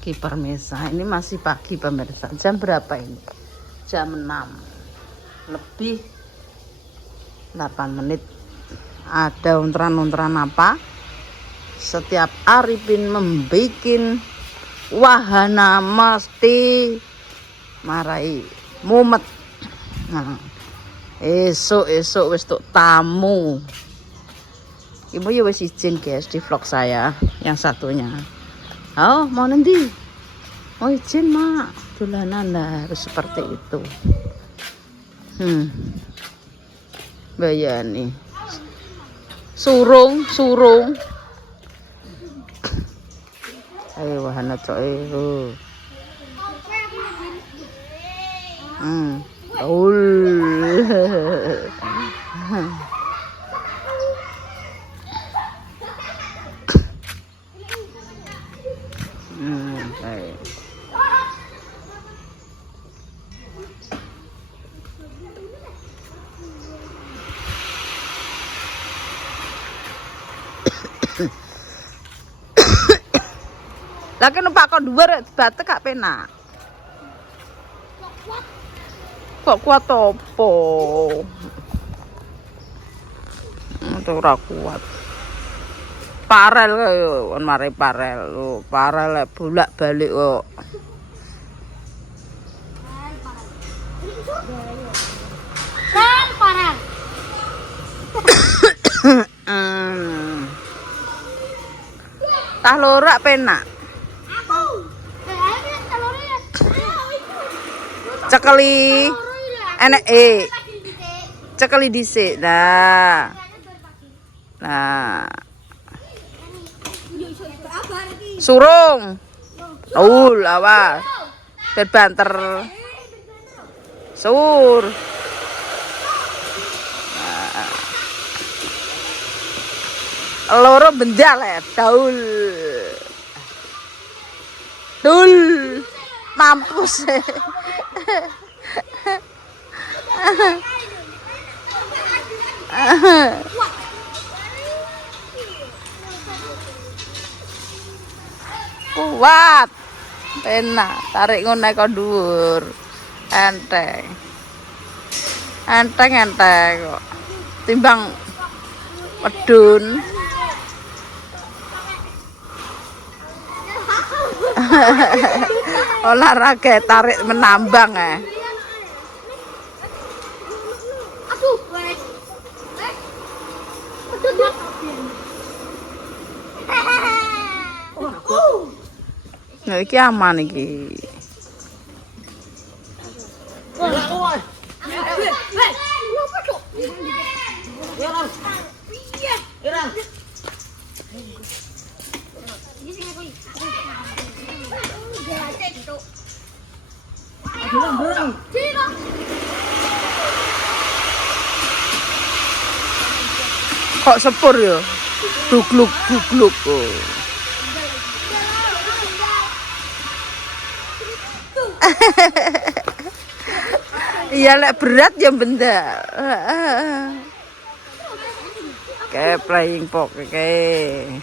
Pagi pemirsa, ini masih pagi pemirsa. Jam berapa ini? Jam 6 lebih 8 menit. Ada untran-untran apa? Setiap Arifin membikin wahana mesti marai mumet. Nah, esok wis tuk tamu. Ibu ya wis izin guys di vlog saya yang satunya. Oh, mau nanti? Oh, izin mak. Dolanan lah harus seperti itu. Bayani. Surung. Ayo wahana coy. Taul. Lagi numpak kok dhuwur batek gak penak. Kok kuat opo? Itu ora kuat. Parel kaya kon mari parel. Lho, parel bolak-balik kok. Parel. Tah lorak penak. Cekeli enek cekeli dhisik. Nah. Surung. Taul awas. Ben banter. Sur. Loro benjal ya, taul. Dul. Mampus. Kuat. Enak, tarik ngono kok dhuwur. Enteng kok. Timbang medun. Olahraga tarik menambang Nah, iki aman iki. Kok sepur ya? Dugluk. Oh. Iya lek berat ya benda. Kayak playing pok kayak.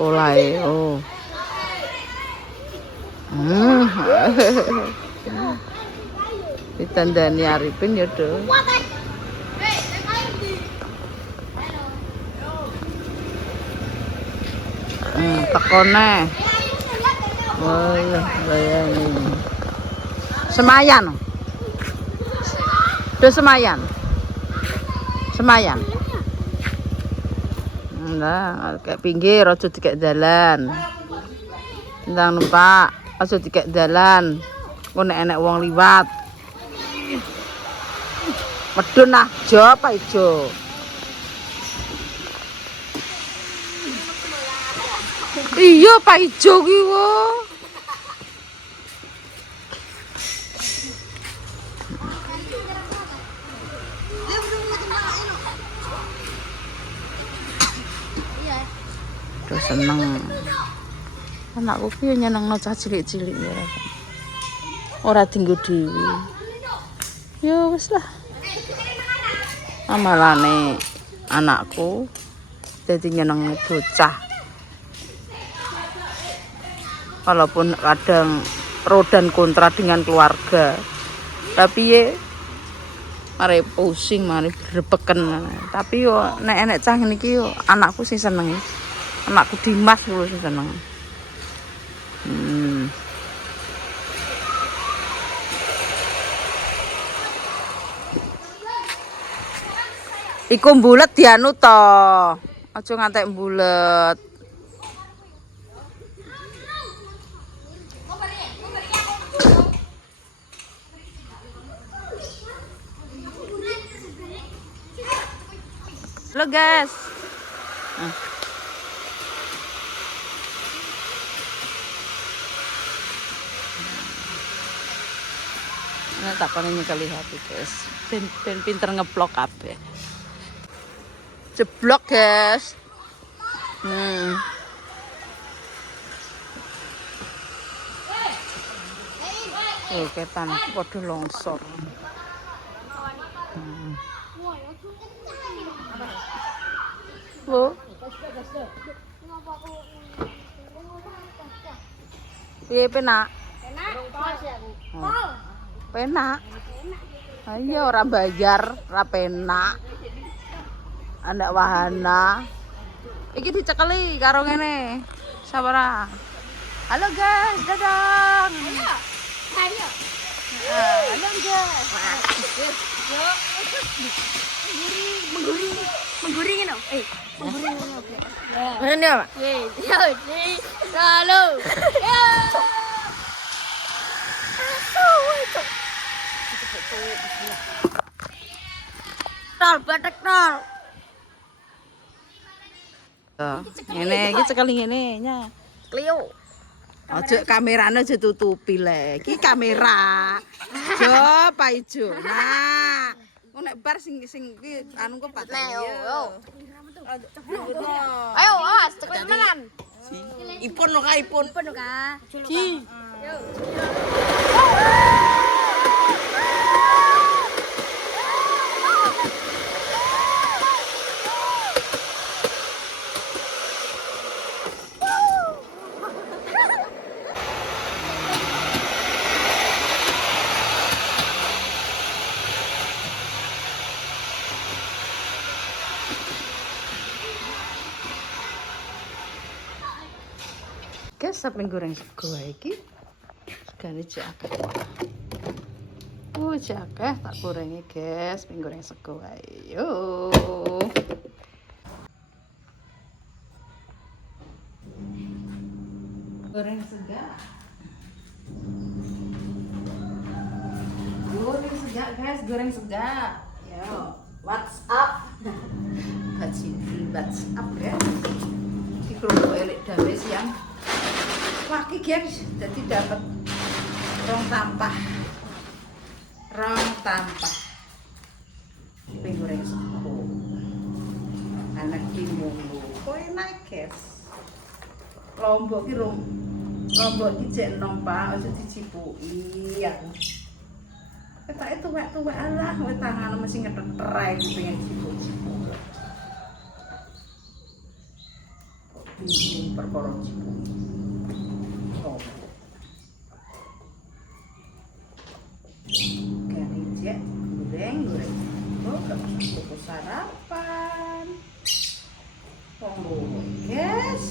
Oleh oh. Ditandani Arifin ya do. Tekone. Oh iya, bayani. Semayan. Do Semayan. Nah, kayak pinggir aja dikek dalan. Ndang numpak, aja dikek dalan. Engko nek enek wong liwat. Medun ah, jo apa ijo? Iya, Pak Ijo ki wo. Terus seneng. Anakku ki nyenengno cah cilik-cilik ya. Ora dinggo dhewe. Ya wis lah. Amalane anakku Jadi nyeneng bocah. Walaupun kadang pro dan kontra dengan keluarga. Tapi ya mari pusing, mari berbeken. Tapi yo nek cah niki yo anakku sing seneng. Anakku Dimas lho sing seneng. Iku mbulet dianu to. Aja ngantek mbulet. Halo guys. Ini tak pernah kali hati guys. Pinter ngeblok kabeh. Jeblok guys. Oke, tanah padha longsor. Bu. Piye penak? Penak. Ayo ora bayar, ora penak. Anak wahana. Iki dicekeli karo ngene. Sabar. Halo guys, dadah. Ayo. Halo guys. Yuk. Mengguri ngono. Mengguri ngono. Ngene apa? Halo. Tol, batek tol. Ngene iki cekeli ngene nya. Clio. Aja kamerane aja tutupi le. Iki kamera. Jo apa ijo. Nah, nek bar sing iki anu kok patek yo. Ayo, awas tekan. Ipun lo ka ipun. Ipun lo ka. Ci. Yo. Guys, sampe goreng sego iki. Segane cek akeh. Cek akeh tak gorengi, guys. Ping goreng sego wae. Yo. Goreng sega. Goreng sega, guys, goreng sega. Yo, WhatsApp. Kasih WhatsApp ya. Iki kerupuk elek dame siang. Waki guys, jadi dapat rong tampah. Ini goreng sego. Anak dimulu. Kok enak guys. Lombok ki lombok ki jek enom Pak, aja dicipuki ya. Ketake tuwek-tuwek alah, kowe tangan mesti ngetetrek pengen cipuk-cipuk. Bingung perkara cipuk. Goreng. Oh, cukup sarapan. Guys.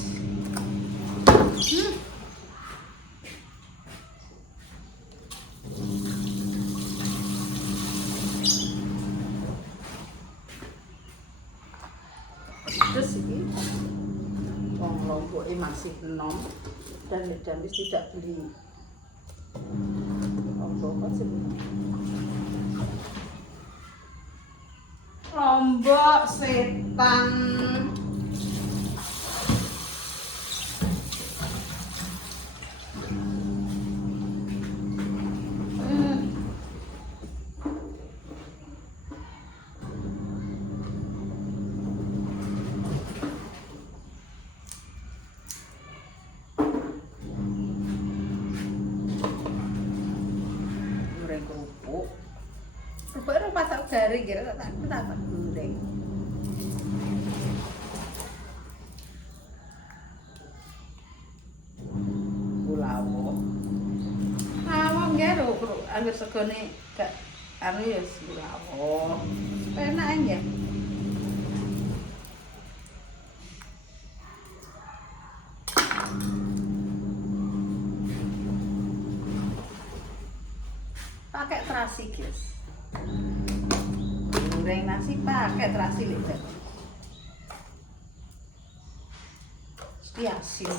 Terus ini wong Lombok masih enom dan tidak beli. Lombok Lombok setan. Goreng kerupuk. Kerupuknya pasak garing kira tak goreng. agar segone gak anu ya oh enak ya. Pakai terasi guys, goreng nasi pakai terasi lihat asin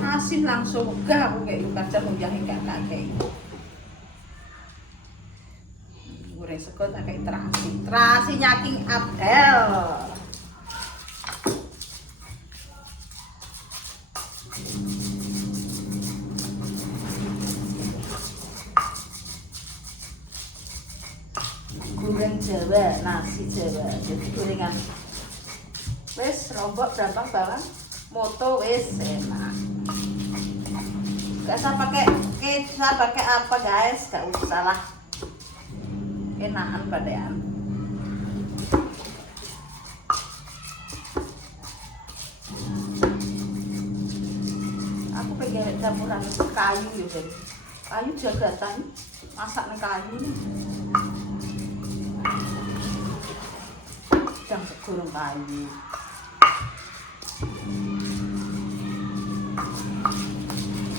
asin langsung gak aku kayak kacang menjahin gak kayak goreng sego pakai terasi nyaking Abel. Goreng Jawa, nasi Jawa, jadi gorengan wes rombok gampang bawang moto wes enak. Gak usah pakai apa guys, gak usah lah, enakan padean. Aku pengen campuran kayu ya, kayu jagatan masak nih kayu nih. Jang segorong kayu.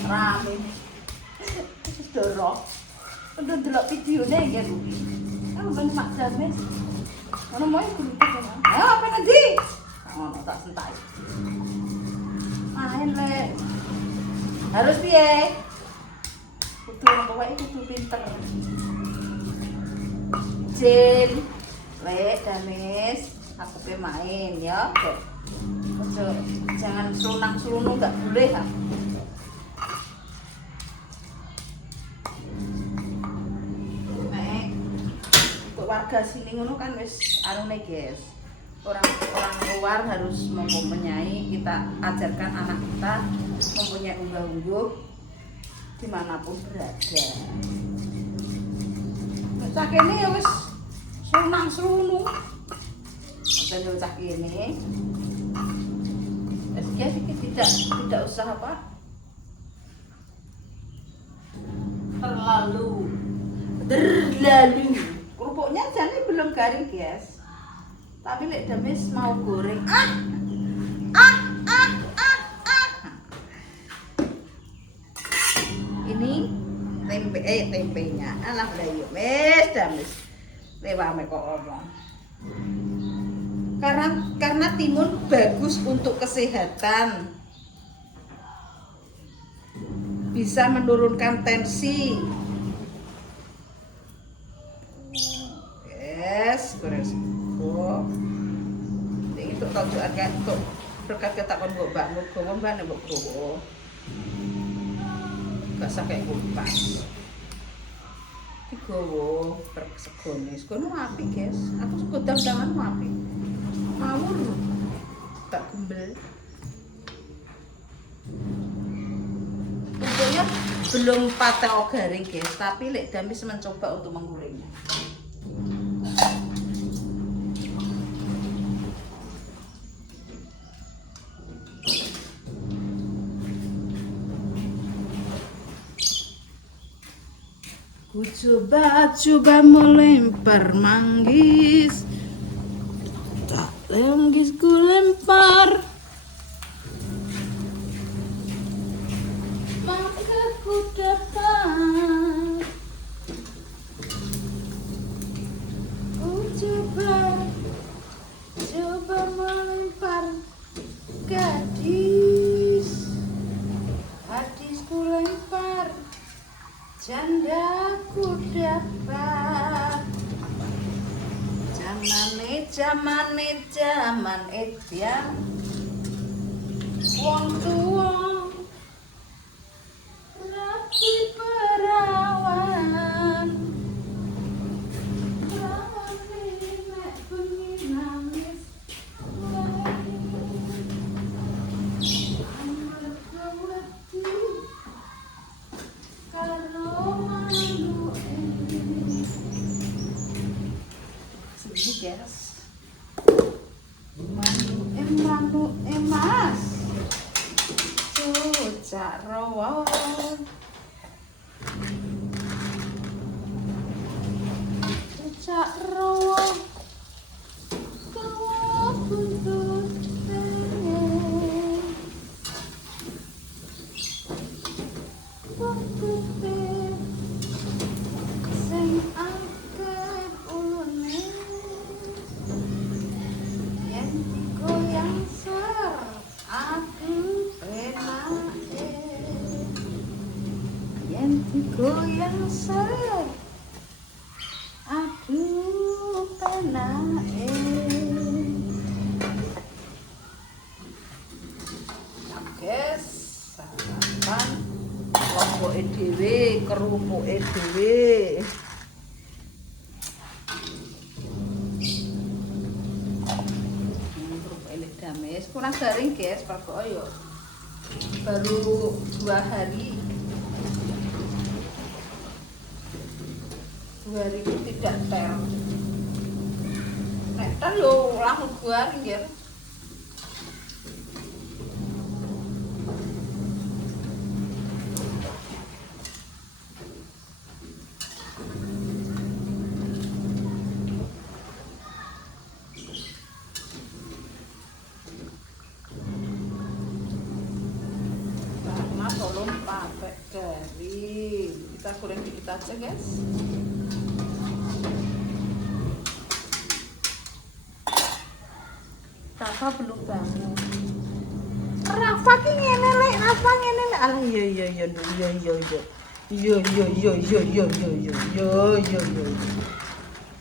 Rame. Dorong. Udah delok videone ya kuwi. Aku ben mak james. Ono mau iku lho. Ayo apa nanti? Ono tak sentai. Main le. Harus piye? Kudu pokoke kudu pinter. Jin. Le Damis, aku pe main ya, jangan selunang-selunung, nggak boleh ha. Untuk warga sini ngono kan wis anu nih guys, orang luar harus mempunyai, kita ajarkan anak kita mempunyai unggah-ungguh dimanapun berada. Cak ini ya wis selunang-selunung dan cak ini dia tidak usah apa terlalu kerupuknya jadi belum garing guys, tapi lek Damis mau goreng ini tempenya alah layu mes Damis lewame kok omong. Karena timun bagus untuk kesehatan. Bisa menurunkan tensi. Yes, goreng sego. Iki tok tujuan kan untuk berkat ketakon mbok Mbak Mugo mbak nek mbok gowo. Gak sampai kupas. Gowo persegone sekono apik guys, aku sego dam-daman apik ngawur tak gembel. Tentunya belum pateo garing guys, tapi lek Damis mencoba untuk menggorengnya. Ku coba melempar manggis, tak lenggis ku lempar, maka ku dapat. Ku coba melempar gadis ku lempar, janda ku dapat. Zaman edian wong tua rapi perawan mek bengi nangis amal kawati karo manuk sini guys. Manuk emas cucak rawon sak rawa kawa buntut pengen buntute sing akeh ulune yen digoyang ser aku penake yen digoyang ser aduh penake guys sarapan lomboke dhewe kerupuke dhewe dames kurang garing guys pokoknya yo baru 2 hari itu tidak ter nek ter yo langsung 2 hari ya tolong pakai garing kita goreng dikit aja guys Rafa belum bangun Rafa ki ngene lek Rafa ngene lek alah iya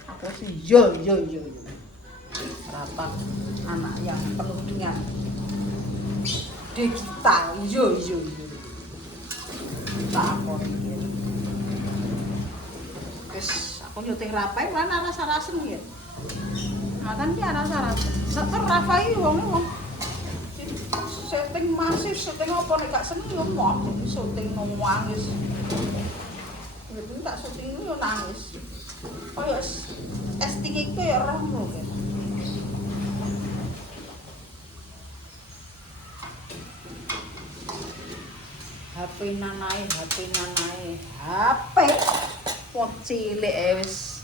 aku sih yo Rafa anak yang penuh dengan digital yo takon iki. Wis aku nyuting Rapai kan rasa-rasen ya. Makan ki rasa-rasen. Seker Rapai wong setting masif, setting apa nek gak seneng yo mau syuting nangis. Itu tak syuting yo nangis. Kaya acting iku ya rono kan. HP nanae HP wong cilik wis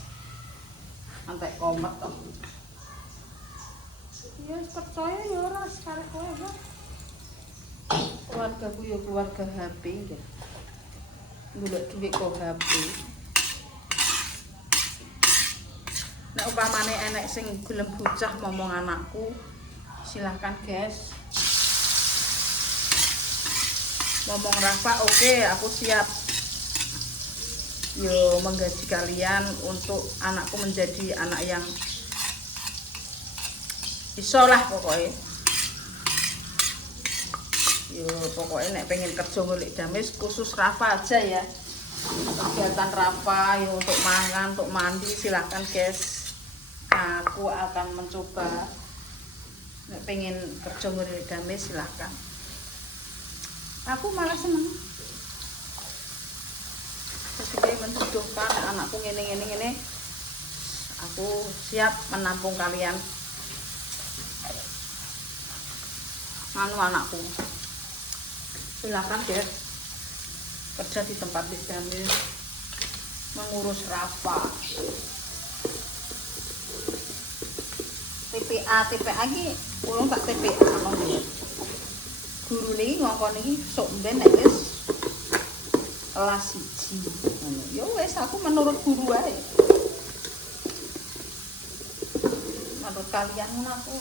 antek komet to ya percaya ya ora sekare kowe ya keluargaku ya keluarga HP ya golek duit kok HP nek upamane enek sing gelem bocah ngomong anakku silahkan guys ngomong Rafa oke, aku siap yo menggaji kalian untuk anakku menjadi anak yang iso lah pokoknya yo pokoknya nek pengen kerja golek dames khusus Rafa aja ya kegiatan Rafa yo untuk makan, untuk mandi silahkan guys aku akan mencoba nek pengen kerja golek dames silahkan aku malah seneng jadi mentuduhkan anakku ngene aku siap menampung kalian anakku silakan guys kerja di tempat dijamin mengurus Rafa TPA iki ulung tak TPA ngomong guru nih ngongkon iki sok ben nek wis kelas 1 ngono ya wis aku menurut guru wae menurut kalian aku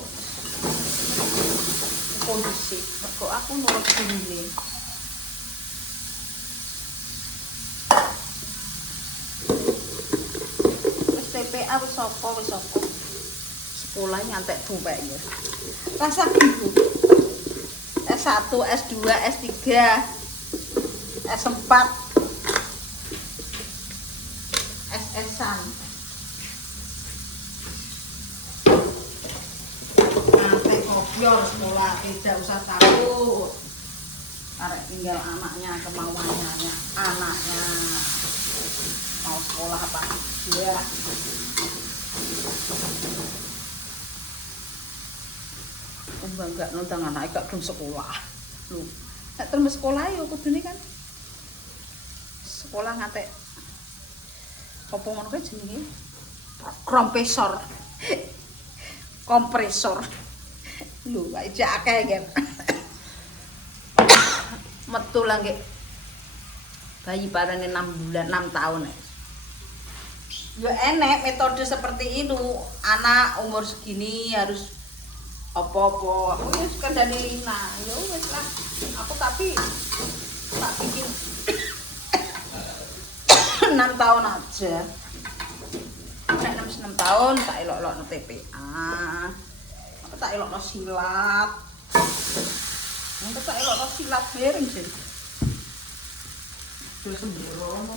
kondisi kok aku nurut guru nih wis TPA wis apa sekolah nyantek tuwek ya rasa gitu S1, S2, S3, S4, SS-an. Nanti kopior sekolah, tidak usah takut. Arek tinggal anaknya, kemauannya anaknya. Mau sekolah apa? Ya. Bangga nonton anak gak belum sekolah lu nek terus sekolah yo kudune kan sekolah ngatek apa ngono kae jenenge kompresor. Kompresor. Lho, aja akeh kan. Metu lah nggih. Bayi parane 6 bulan, 6 tahun. Ya enek metode seperti itu. Anak umur segini harus apa-apa. Aku wis kandhane Lina. Ya wis lah. Aku tapi tak bikin 6 tahun aja. Nek 6 tahun tak elok-elokno TPA. Aku tak elokno silat. Aku tak elokno silat bareng sih. Terus sembrono.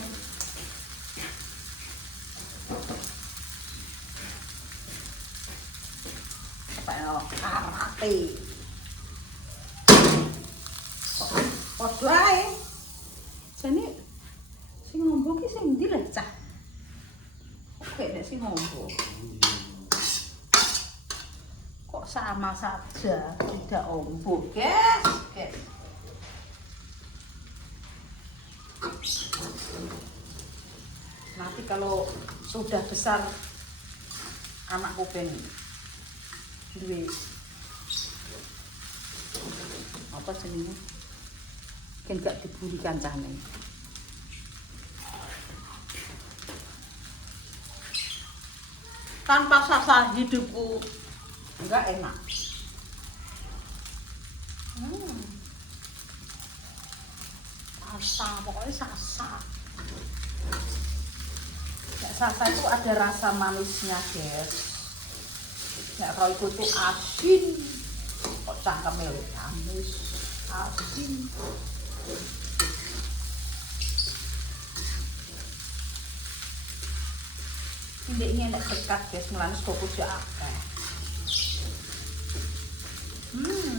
Apa elok karate. Padha ae. Jane sing ngombo ki sing ndi lho, Cah? Oke, nek sing ngombo. Kok sama saja, tidak ombo, guys. Guys. Nanti kalau sudah besar anakku ben duwe apa jenenge? Kan gak dibuli kancane. Tanpa sasa hidupku enggak enak. Sasa, pokoknya sasa. Nek sasa itu ada rasa manisnya, guys. Nek roy itu tuh asin. Kok cangkeme manis, asin. Ini enak dekat, guys, melane kok kudu akeh.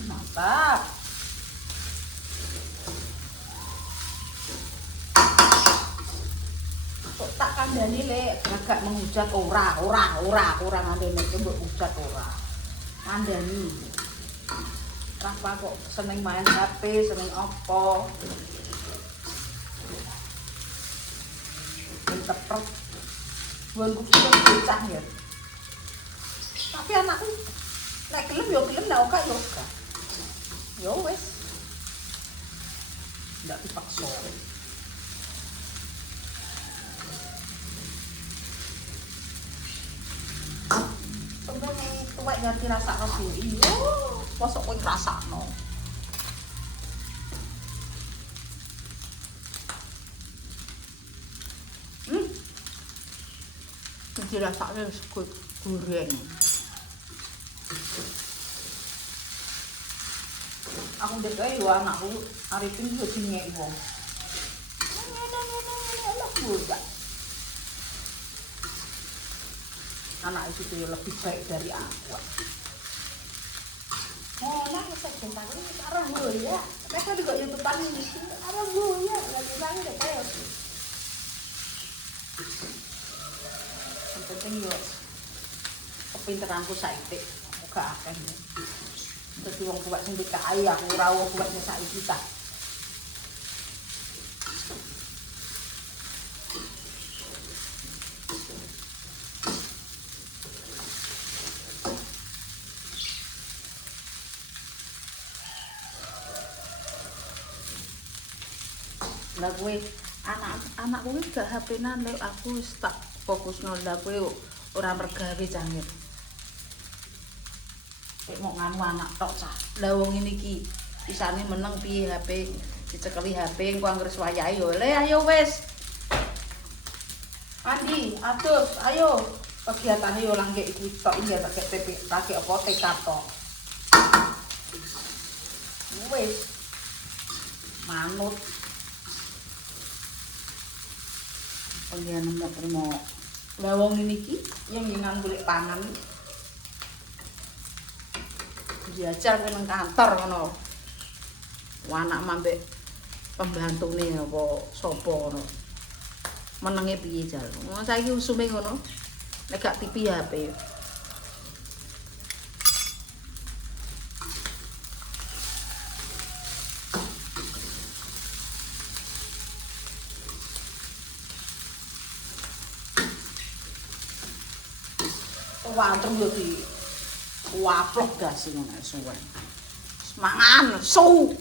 Mantap. Kok tak kandhani lek agak menghujat ora ngandene mbok hujat ora. Kandhani. Rafa kok seneng main HP, seneng apa. Tepret. Buanku kita bocah ya. Tapi anakku nek gelem yo gelem, nek ora yo ora. Yo wis. Ndak dipaksa. Sebenarnya tuwek ngerti rasakno dhewe. Iyo, mosok kowe ngrasakno. Dirasakne sego goreng. Aku ndek ae yo anakku Arifin yo dinyek wong. Enak banget. Anak itu tuh lebih baik dari aku. Nah, saya cinta ini arah gue ya. Mereka juga YouTubean ini, arah gue ya. Lagi lagi deh kayak. Yang penting yo, kepinteranku saiki, muka akeh. Dadi wong kuwat sing dikai aku ora wong kuwatnya saiki ta. Lah kowe anak kowe gak HP-nan lek aku wis tak fokusno lah kowe ora mergawe cangir. Kek mau nganu anak tok cah. Lah wong ngene iki isane meneng piye HP dicekeli HP engko anggere wayahe yo. Le ayo wis. Andi, atus, ayo. Kegiatane yo langge iki tok iki tak TP, tak apa TK tok. Wis. Manut. Pengen nemu lah wong iki yang nang golek pangan diajar nang kantor ngono. Anak mambek pembantune apa sapa ngono. Menenge piye jal. Saiki usume ngono. Nek gak TV HP. Wantem yo di waplok gas ngono suwen. Mangan su.